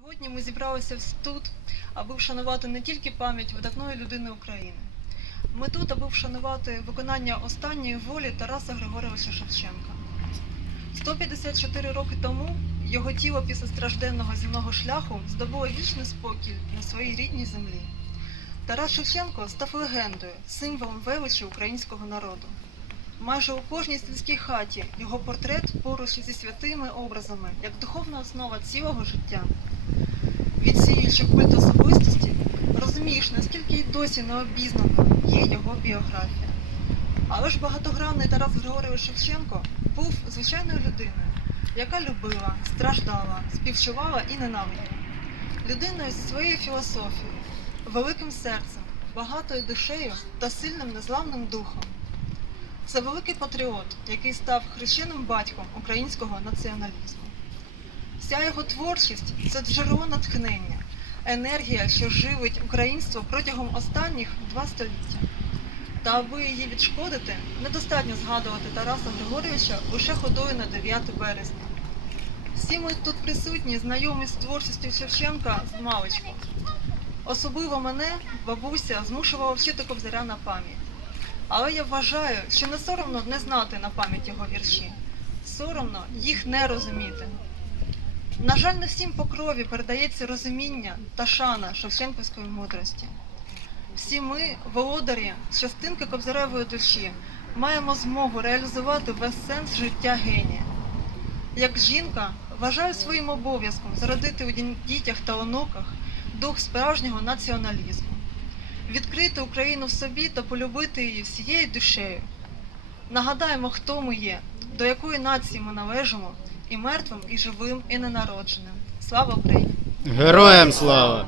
Сьогодні ми зібралися тут, аби вшанувати не тільки пам'ять видатної людини України. Ми тут, аби вшанувати виконання останньої волі Тараса Григоровича Шевченка. 154 роки тому його тіло після стражденного земного шляху здобуло вічний спокій на своїй рідній землі. Тарас Шевченко став легендою, символом величі українського народу. Майже у кожній сільській хаті його портрет поруч зі святими образами, як духовна основа цілого життя. Відсіюючи культ особистості, розумієш, наскільки й досі необізнана є його біографія. Але ж багатогранний Тарас Григорович Шевченко був звичайною людиною, яка любила, страждала, співчувала і ненавиділа. Людиною зі своєю філософією, великим серцем, багатою душею та сильним незламним духом. Це великий патріот, який став хрещеним батьком українського націоналізму. Вся його творчість це джерело натхнення, енергія, що живить українство протягом останніх два століття. Та аби її відшкодити, недостатньо згадувати Тараса Григоровича лише ходою на 9 березня. Всі ми тут присутні, знайомі з творчістю Шевченка з маличку. Особливо мене бабуся змушувала вчити кобзаря на пам'ять. Але я вважаю, що не соромно не знати на пам'ять його вірші. Соромно їх не розуміти. На жаль, не всім по крові передається розуміння та шана шевченківської мудрості. Всі ми, володарі частинки кобзаревої душі, маємо змогу реалізувати весь сенс життя генія. Як жінка, вважаю своїм обов'язком зародити у дітях та онуках дух справжнього націоналізму, відкрити Україну в собі та полюбити її всією душею. Нагадаємо, хто ми є, до якої нації ми належимо, і мертвим, і живим, і ненародженим. Слава Україні! Героям слава!